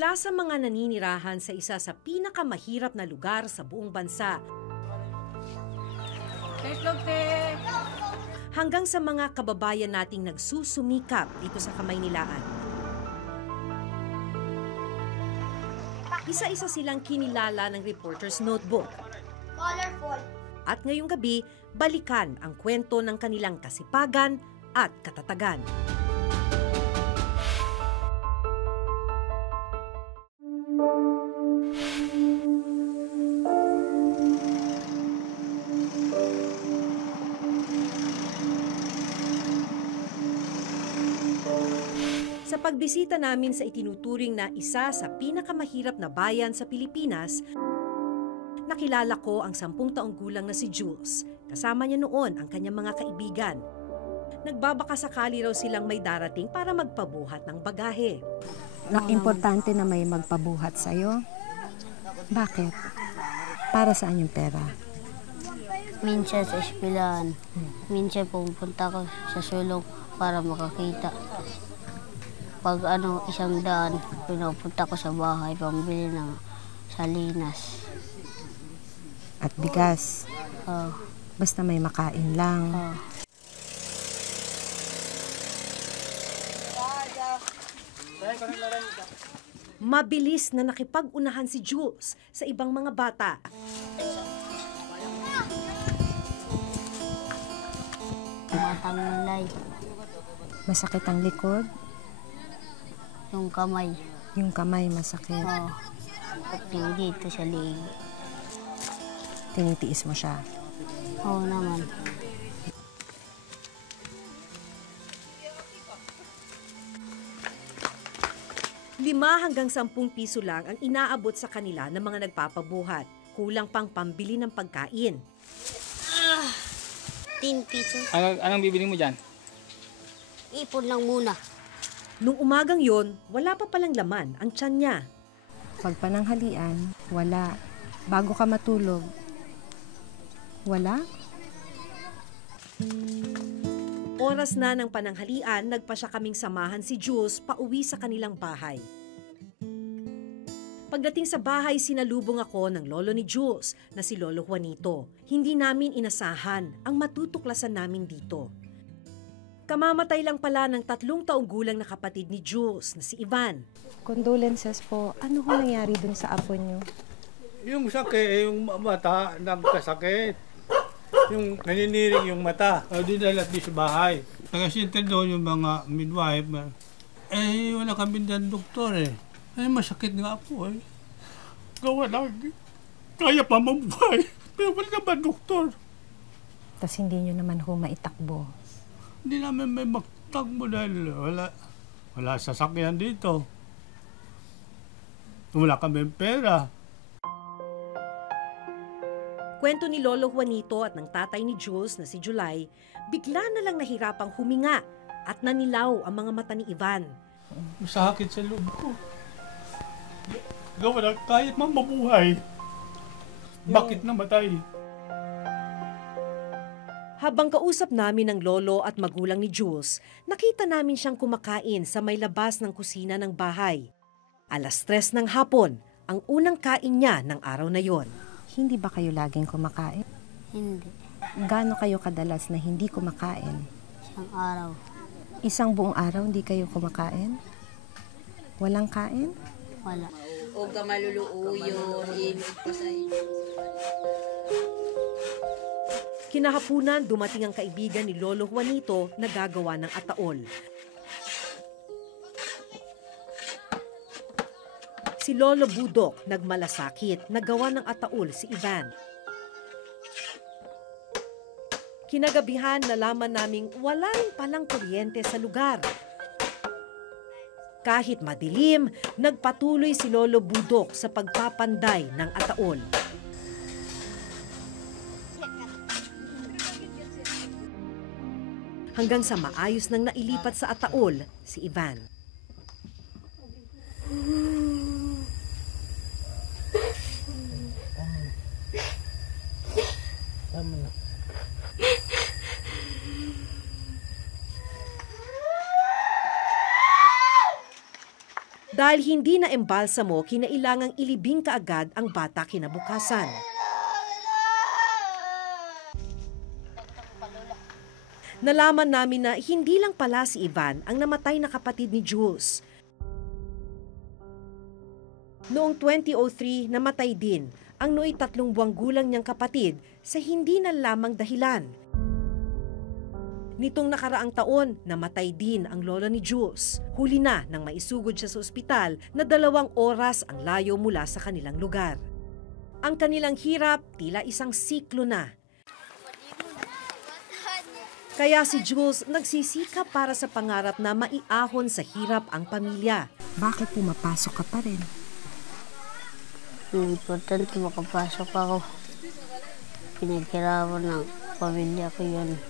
Mula sa mga naninirahan sa isa sa pinakamahirap na lugar sa buong bansa, hanggang sa mga kababayan nating nagsusumikap dito sa Kamaynilaan. Isa-isa silang kinilala ng Reporter's Notebook. Colorful. At ngayong gabi, balikan ang kwento ng kanilang kasipagan at katatagan. Sa pagbisita namin sa itinuturing na isa sa pinakamahirap na bayan sa Pilipinas, nakilala ko ang 10 taong gulang na si Jules. Kasama niya noon ang kanyang mga kaibigan. Nagbabaka sakali raw silang may darating para magpabuhat ng bagahe. Importante na may magpabuhat sa'yo. Bakit? Para saan yung pera? Minsan sa eskwelahan. Minsan pupunta ko sa sulong para makakita. Pag isang daan, pinupunta ko sa bahay pambili ng salinas. At bigas? Basta may makain lang. Mabilis na nakipag-unahan si Jules sa ibang mga bata. Matangulay. Masakit ang likod? Yung kamay. Yung kamay masakit. At yung dito sa liig. Tinitiis mo siya? Oo naman. ₱5 hanggang ₱10 lang ang inaabot sa kanila ng mga nagpapabuhat. Kulang pang pambili ng pagkain. 10 pesos. Anong bibili mo dyan? Ipon lang muna. Nung umagang yon, wala pa palang laman ang tiyan niya. Pag pananghalian, wala. Bago ka matulog, wala? Oras na ng pananghalian, nagpa siya kaming samahan si Jules pauwi sa kanilang bahay. Pagdating sa bahay, sinalubong ako ng lolo ni Jules na si Lolo Juanito. Hindi namin inasahan ang matutuklasan namin dito. Kamamatay lang pala ng 3 taong gulang na kapatid ni Jules na si Ivan. Condolences po. Ano ho nangyari dun sa apo niyo? Yung sakit, yung mata, nagkasakit. Yung naniniring yung mata. Dinala di sa bahay. Nag-asintin doon yung mga midwife. Wala kami dyan doktor eh. Masakit nga po eh. Gawa lang. Kaya pa mabuhay. Pero wala naman doktor. Tapos hindi nyo naman ho maitakbo. Hindi namin may magtagbo dahil wala sasakyan dito. Wala kami pera. Kwento ni Lolo Juanito at ng tatay ni Jules na si July, bigla na lang nahirapang huminga at nanilaw ang mga mata ni Ivan. Masakit sa loob ko. Gawa lang, kahit man mabuhay. Bakit namatay? Habang kausap namin ng lolo at magulang ni Jules, nakita namin siyang kumakain sa may labas ng kusina ng bahay. 3:00 ng hapon, ang unang kain niya ng araw na yon. Hindi ba kayo laging kumakain? Hindi. Gaano kayo kadalas na hindi kumakain? Isang araw. Isang buong araw hindi kayo kumakain? Walang kain? Wala. O gamaluluuyo, imig pa sa inyo. Kinahapunan, dumating ang kaibigan ni Lolo Juanito na gagawa ng ataol. Si Lolo Budok nagmalasakit, nagawa ng ataol si Ivan. Kinagabihan, nalaman naming wala rin palang kuryente sa lugar. Kahit madilim, nagpatuloy si Lolo Budok sa pagpapanday ng ataol. Hanggang sa maayos nang nailipat sa ataol si Ivan. Dahil hindi na embalsamo, kinailangang ilibing kaagad ang bata kinabukasan. Nalaman namin na hindi lang pala si Ivan ang namatay na kapatid ni Jules. Noong 2003, namatay din ang nooy 3 buwang gulang niyang kapatid sa hindi na lamang dahilan. Nitong nakaraang taon, namatay din ang lola ni Jules. Huli na nang maisugod siya sa ospital na 2 oras ang layo mula sa kanilang lugar. Ang kanilang hirap tila isang siklo na. Kaya si Jules nagsisikap para sa pangarap na maiahon sa hirap ang pamilya. Bakit pumapasok ka pa rin? Importante makapasok ako. Pinaghirapan ng pamilya ko yun.